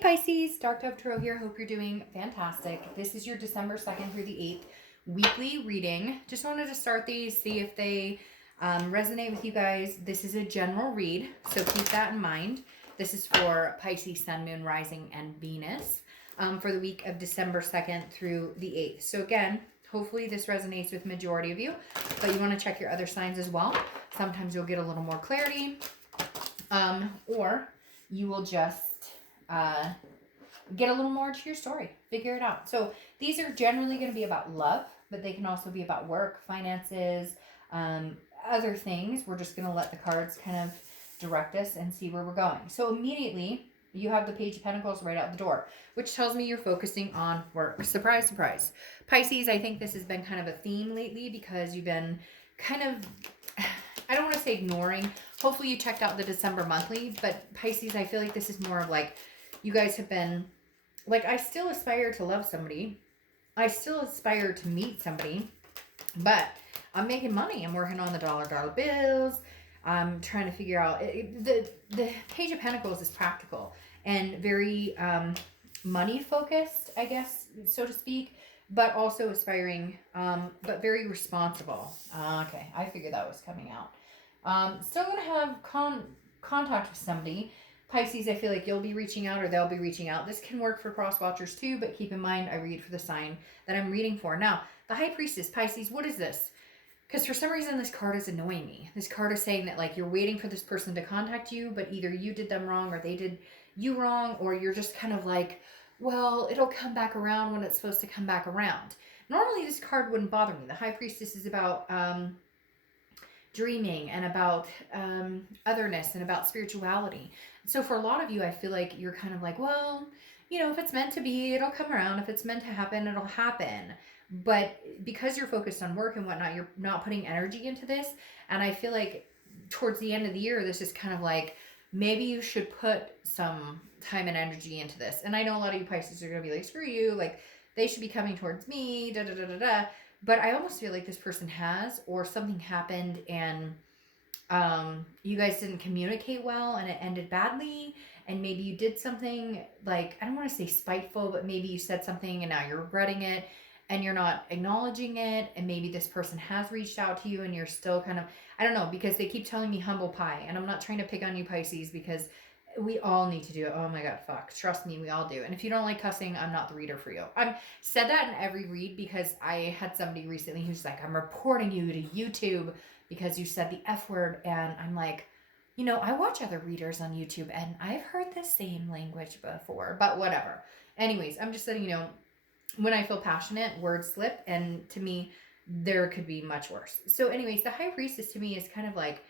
Pisces, Dark Dove Tarot here. Hope you're doing fantastic. This is your December 2nd through the 8th weekly reading. Just wanted to start these, see if they resonate with you guys. This is a general read, so keep that in mind. This is for Pisces, Sun, Moon, Rising, and Venus for the week of December 2nd through the 8th. So again, hopefully this resonates with majority of you, but you want to check your other signs as well. Sometimes you'll get a little more clarity, or you will just get a little more to your story, figure it out. So these are generally going to be about love, but they can also be about work, finances, other things. We're just going to let the cards kind of direct us and see where we're going. So immediately you have the Page of Pentacles right out the door, which tells me you're focusing on work. Surprise, surprise. Pisces, I think this has been kind of a theme lately because you've been kind of, I don't want to say ignoring. Hopefully you checked out the December monthly, but Pisces, I feel like this is more of like, you guys have been, like, I still aspire to love somebody. I still aspire to meet somebody, but I'm making money. I'm working on the dollar bills. I'm trying to figure out, the Page of Pentacles is practical and very money focused, I guess, so to speak, but also aspiring, but very responsible. Okay, I figured that was coming out. Still going to have contact with somebody. Pisces, I feel like you'll be reaching out or they'll be reaching out. This can work for cross watchers too, but keep in mind I read for the sign that I'm reading for. Now, the High Priestess, Pisces, what is this? Because for some reason this card is annoying me. This card is saying that like you're waiting for this person to contact you, but either you did them wrong or they did you wrong, or you're just kind of like, well, it'll come back around when it's supposed to come back around. Normally this card wouldn't bother me. The High Priestess is about dreaming and about otherness and about spirituality. So for a lot of you, I feel like you're kind of like, well, you know, if it's meant to be, it'll come around. If it's meant to happen, it'll happen. But because you're focused on work and whatnot, you're not putting energy into this. And I feel like towards the end of the year, this is kind of like, maybe you should put some time and energy into this. And I know a lot of you Pisces are going to be like, screw you, like they should be coming towards me, da da da da da. But I almost feel like this person has, or something happened and you guys didn't communicate well and it ended badly, and maybe you did something like, I don't want to say spiteful, but maybe you said something and now you're regretting it and you're not acknowledging it, and maybe this person has reached out to you and you're still kind of, I don't know, because they keep telling me humble pie, and I'm not trying to pick on you Pisces because we all need to do it. Oh my god, fuck, trust me, we all do. And if you don't like cussing, I'm not the reader for you. I've said that in every read because I had somebody recently who's like, I'm reporting you to YouTube because you said the F word. And I'm like, you know, I watch other readers on YouTube and I've heard the same language before, but whatever. Anyways, I'm just letting you know, when I feel passionate, words slip, and to me, there could be much worse. So anyways, the High Priestess to me is kind of like,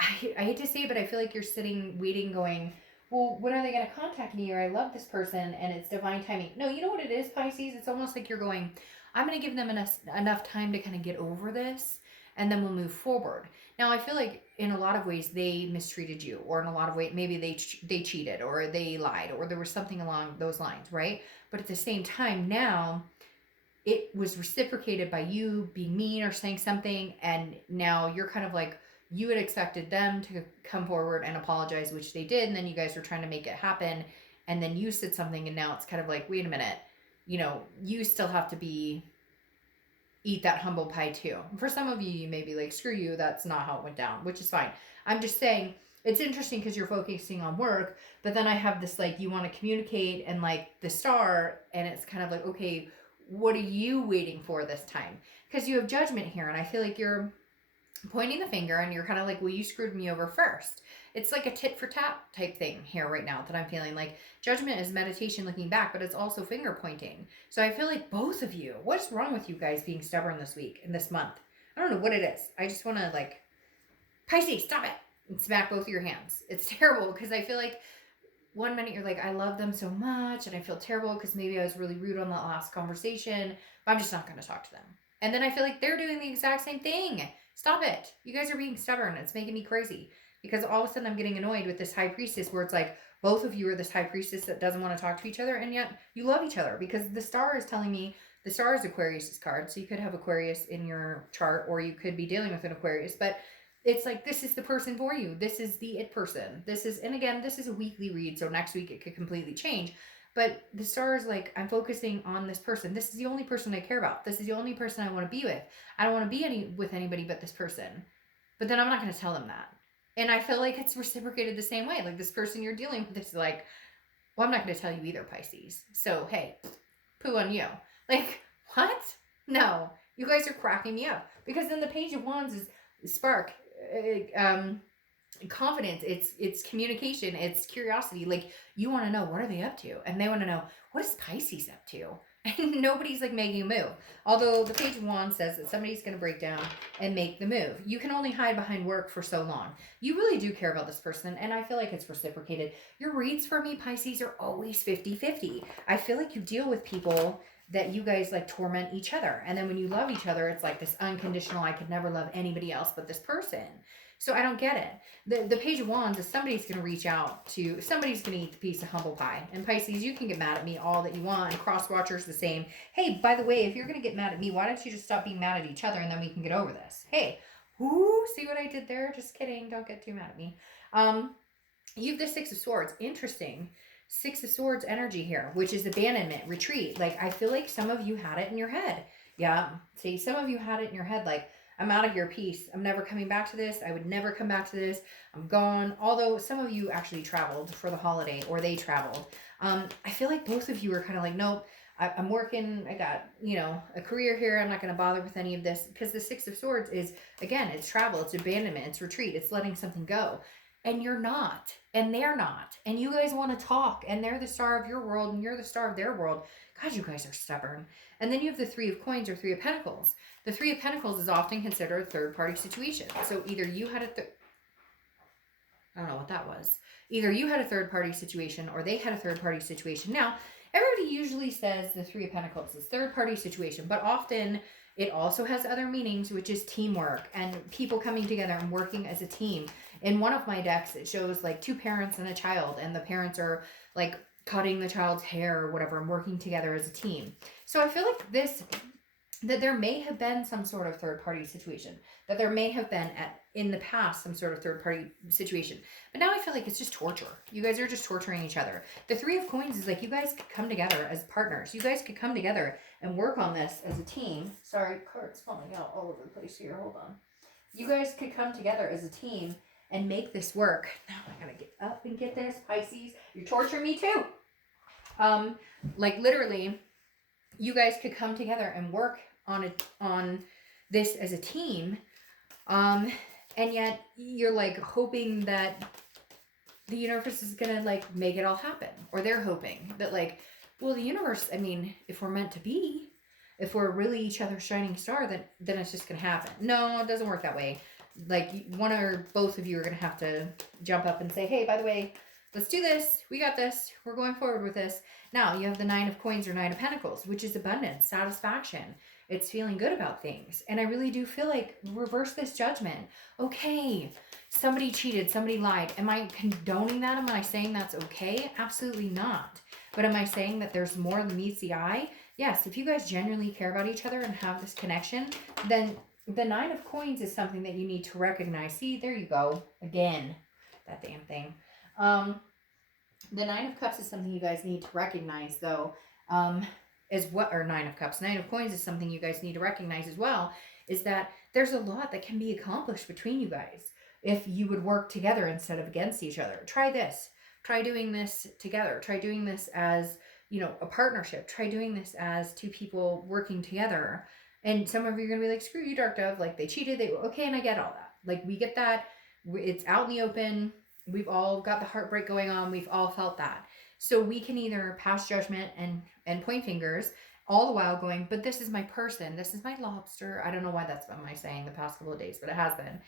I hate to say it, but I feel like you're sitting, waiting, going, well, when are they going to contact me? Or I love this person and it's divine timing. No, you know what it is, Pisces? It's almost like you're going, I'm going to give them enough time to kind of get over this, and then we'll move forward. Now, I feel like in a lot of ways they mistreated you, or in a lot of ways maybe they cheated or they lied or there was something along those lines, right? But at the same time, now it was reciprocated by you being mean or saying something, and now you're kind of like, you had expected them to come forward and apologize, which they did, and then you guys were trying to make it happen, and then you said something, and now it's kind of like, wait a minute, you know, you still have to eat that humble pie too. For some of you, you may be like, screw you, that's not how it went down, which is fine. I'm just saying, it's interesting because you're focusing on work, but then I have this, like, you want to communicate, and like the star, and it's kind of like, okay, what are you waiting for this time? Because you have Judgment here, and I feel like you're pointing the finger and you're kind of like, well, you screwed me over first. It's like a tit for tat type thing here right now that I'm feeling. Like, Judgment is meditation looking back, but it's also finger pointing. So I feel like both of you, what's wrong with you guys being stubborn this week and this month? I don't know what it is. I just want to, like, Pisces, stop it, and smack both of your hands. It's terrible because I feel like one minute you're like, I love them so much, and I feel terrible because maybe I was really rude on that last conversation, but I'm just not going to talk to them. And then I feel like they're doing the exact same thing. Stop it. You guys are being stubborn. It's making me crazy because all of a sudden I'm getting annoyed with this High Priestess where it's like both of you are this High Priestess that doesn't want to talk to each other, and yet you love each other, because the star is telling me, the star is Aquarius's card. So you could have Aquarius in your chart, or you could be dealing with an Aquarius, but it's like, this is the person for you. This is the it person. This is, and again, this is a weekly read, so next week it could completely change. But the star is like, I'm focusing on this person. This is the only person I care about. This is the only person I want to be with. I don't want to be with anybody but this person. But then I'm not going to tell them that. And I feel like it's reciprocated the same way. Like, this person you're dealing with is like, well, I'm not going to tell you either, Pisces. So, hey, poo on you. Like, what? No. You guys are cracking me up. Because then the Page of Wands is spark, confidence, it's communication, it's curiosity. Like, you want to know, what are they up to? And they want to know, what is Pisces up to? And nobody's like making a move. Although the Page of Wands says that somebody's going to break down and make the move. You can only hide behind work for so long. You really do care about this person, and I feel like it's reciprocated. Your reads for me, Pisces, are always 50-50. I feel like you deal with people that you guys like torment each other. And then when you love each other, it's like this unconditional, I could never love anybody else but this person. So I don't get it. The Page of Wands is somebody's going to reach out to, somebody's going to eat the piece of humble pie. And Pisces, you can get mad at me all that you want. And Cross Watcher's the same. Hey, by the way, if you're going to get mad at me, why don't you just stop being mad at each other and then we can get over this? Hey, ooh, see what I did there? Just kidding. Don't get too mad at me. You have the Six of Swords. Interesting. Six of Swords energy here, which is abandonment, retreat. Like, I feel like some of you had it in your head. Yeah. See, some of you had it in your head, like, I'm out of your piece. I'm never coming back to this. I would never come back to this. I'm gone. Although some of you actually traveled for the holiday, or they traveled. I feel like both of you are kind of like, nope, I'm working. I got, a career here. I'm not going to bother with any of this. Because the Six of Swords is, again, it's travel. It's abandonment. It's retreat. It's letting something go. And you're not. And they're not. And you guys want to talk. And they're the star of your world. And you're the star of their world. God, you guys are stubborn. And then you have the Three of Coins or Three of Pentacles. The Three of Pentacles is often considered a third-party situation. So either you had I don't know what that was. Either you had a third-party situation or they had a third-party situation. Now, everybody usually says the Three of Pentacles is third-party situation, but often it also has other meanings, which is teamwork and people coming together and working as a team. In one of my decks, it shows like two parents and a child, and the parents are like cutting the child's hair or whatever and working together as a team. So I feel like that there may have been some sort of third-party situation, that there may have been in the past some sort of third-party situation. But now I feel like it's just torture. You guys are just torturing each other. The Three of Coins is like, you guys could come together as partners. You guys could come together and work on this as a team. Sorry, cards falling out all over the place here. Hold on. You guys could come together as a team and make this work. Now I gotta get up and get this. Pisces, you're torturing me too. Like literally, you guys could come together and work on this as a team, and yet you're like hoping that the universe is gonna like make it all happen, or they're hoping that like, well, the universe, I mean, if we're meant to be, if we're really each other's shining star, then it's just gonna happen. No, it doesn't work that way. Like, one or both of you are gonna have to jump up and say, hey, by the way, let's do this. We got this. We're going forward with this. Now, you have the Nine of Coins or Nine of Pentacles, which is abundance, satisfaction. It's feeling good about things. And I really do feel like, reverse this judgment. Okay, somebody cheated, somebody lied. Am I condoning that? Am I saying that's okay? Absolutely not. But am I saying that there's more than meets the eye? Yes, if you guys genuinely care about each other and have this connection, then the Nine of Coins is something that you need to recognize. See, there you go. Again, that damn thing. The Nine of Cups is something you guys need to recognize, though, is what, or Nine of Cups. Nine of Coins is something you guys need to recognize as well, is that there's a lot that can be accomplished between you guys if you would work together instead of against each other. Try this. Try doing this together. Try doing this as, a partnership. Try doing this as two people working together. And some of you are going to be like, screw you, Dark Dove. Like, they cheated. They were okay, and I get all that. Like, we get that. It's out in the open. We've all got the heartbreak going on. We've all felt that. So we can either pass judgment and point fingers, all the while going, but this is my person. This is my lobster. I don't know why that's been my saying the past couple of days, but it has been.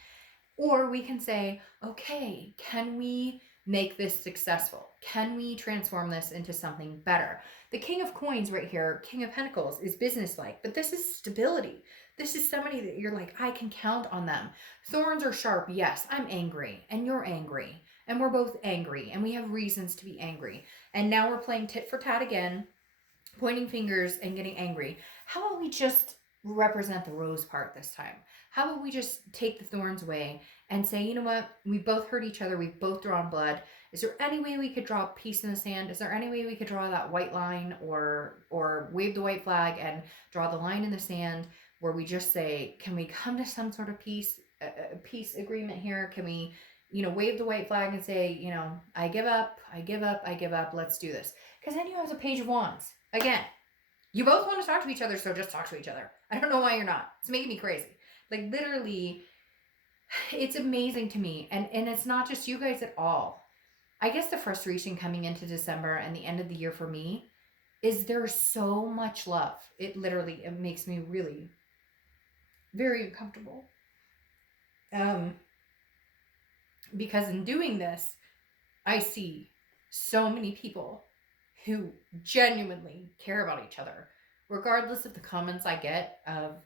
Or we can say, okay, can we make this successful? Can we transform this into something better? The King of Coins right here, King of Pentacles, is businesslike, but this is stability. This is somebody that you're like, I can count on them. Thorns are sharp. Yes, I'm angry and you're angry. And we're both angry and we have reasons to be angry. And now we're playing tit for tat again, pointing fingers and getting angry. How about we just represent the rose part this time? How about we just take the thorns away and say, you know what? We both hurt each other. We've both drawn blood. Is there any way we could draw a piece in the sand? Is there any way we could draw that white line or wave the white flag and draw the line in the sand where we just say, can we come to some sort of peace agreement here? Can we, wave the white flag and say, I give up, I give up, I give up. Let's do this. Because then you have the Page of Wands. Again, you both want to talk to each other, so just talk to each other. I don't know why you're not. It's making me crazy. Like, literally, it's amazing to me. And it's not just you guys at all. I guess the frustration coming into December and the end of the year for me is there's so much love. It makes me really very uncomfortable. Because in doing this, I see so many people who genuinely care about each other, regardless of the comments I get of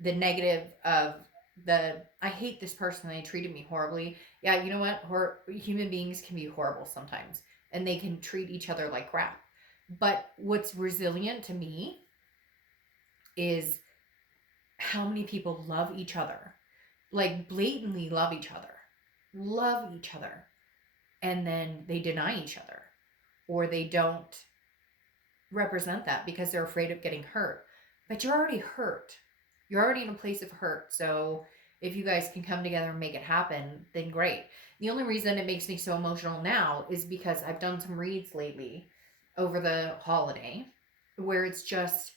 the negative, of the, I hate this person, they treated me horribly. Yeah, you know what? Human beings can be horrible sometimes, and they can treat each other like crap. But what's resilient to me is how many people love each other, like blatantly love each other, and then they deny each other, or they don't represent that because they're afraid of getting hurt. But you're already hurt. You're already in a place of hurt. So if you guys can come together and make it happen, then great. The only reason it makes me so emotional now is because I've done some reads lately over the holiday where it's just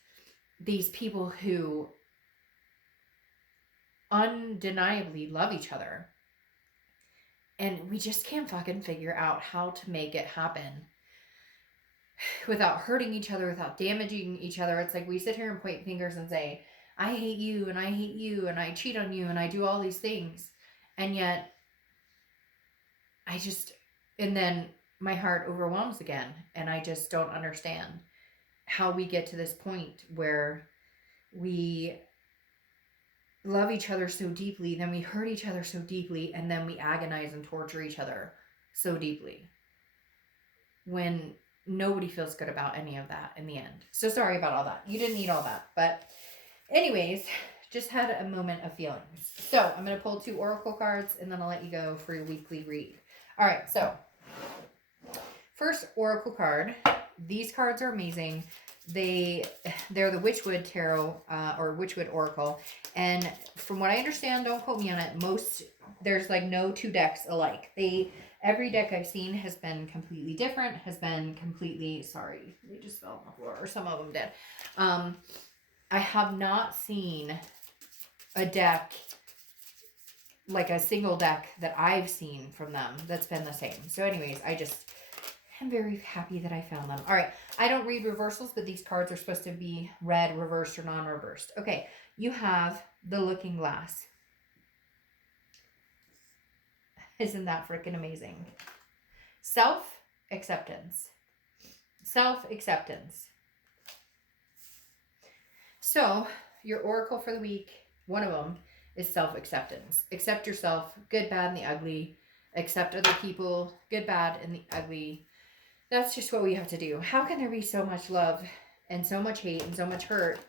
these people who undeniably love each other. And we just can't fucking figure out how to make it happen without hurting each other, without damaging each other. It's like we sit here and point fingers and say, I hate you, and I hate you, and I cheat on you, and I do all these things. And yet, and then my heart overwhelms again, and I just don't understand how we get to this point where we love each other so deeply, then we hurt each other so deeply, and then we agonize and torture each other so deeply when nobody feels good about any of that in the end. So sorry about all that. You didn't need all that. But anyways, just had a moment of feelings. So I'm going to pull 2 oracle cards, and then I'll let you go for your weekly read. All right, so first oracle card. These cards are amazing. They're the Witchwood Tarot or Witchwood Oracle. And from what I understand, don't quote me on it, there's like no 2 decks alike. Every deck I've seen has been completely different, sorry, they just fell on the floor, or some of them did. I have not seen a deck, like a single deck that I've seen from them that's been the same. So anyways, I'm very happy that I found them. All right, I don't read reversals, but these cards are supposed to be read, reversed, or non-reversed. Okay, you have the Looking Glass. Isn't that freaking amazing? Self-acceptance. Self-acceptance. So, your oracle for the week, one of them is self-acceptance. Accept yourself, good, bad, and the ugly. Accept other people, good, bad, and the ugly. That's just what we have to do. How can there be so much love and so much hate and so much hurt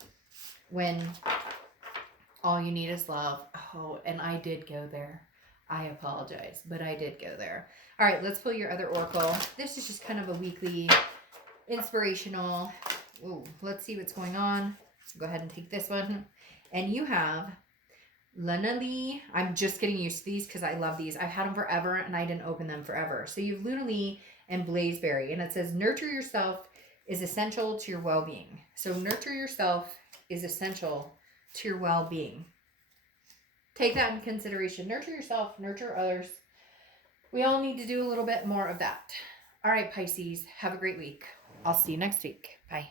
when all you need is love? Oh, and I did go there. I apologize, but I did go there. All right, let's pull your other oracle. This is just kind of a weekly inspirational. Ooh, let's see what's going on. Go ahead and take this one. And you have Lunali. I'm just getting used to these because I love these. I've had them forever and I didn't open them forever. So you have Lunali and Blazeberry. And it says, nurture yourself is essential to your well-being. So nurture yourself is essential to your well-being. Take that in consideration. Nurture yourself, nurture others. We all need to do a little bit more of that. All right, Pisces, have a great week. I'll see you next week. Bye.